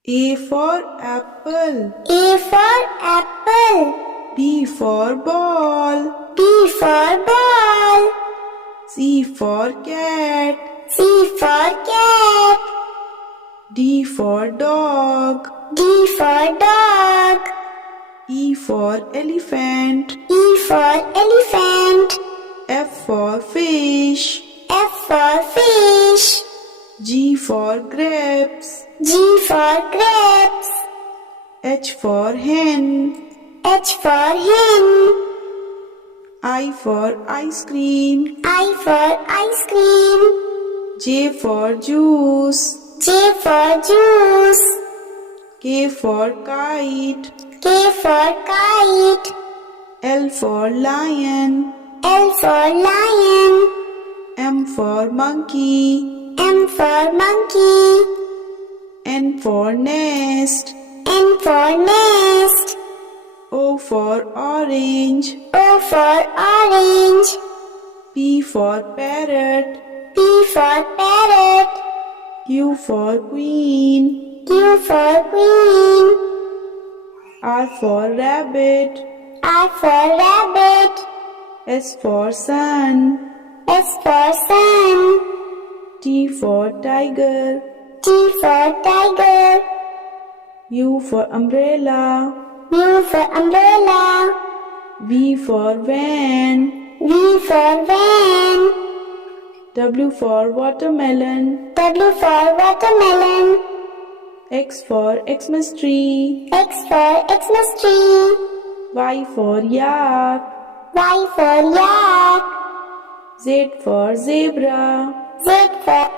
A for apple. A for apple. B for ball. B for ball. C for cat. C for cat. D for dog. D for dog. E for elephant. E for elephant. F for fish. F for fish. G for grapes. G for grapes. H for hen. H for hen. I for ice cream. I for ice cream. J for juice. J for juice. K for kite. K for kite. L for lion. L for lion. M for monkey. M for monkey. N for nest. N for nest. O for orange. O for orange. P for parrot. P for parrot. Q for queen. Q for queen. R for rabbit. R for rabbit. S for sun. S for sun. T for tiger. T for tiger. U for umbrella. U for umbrella. V for van. V for van. W for watermelon. W for watermelon. X for Xmas tree. X for Xmas tree. Y for yak. Y for yak. Z for zebra. Z for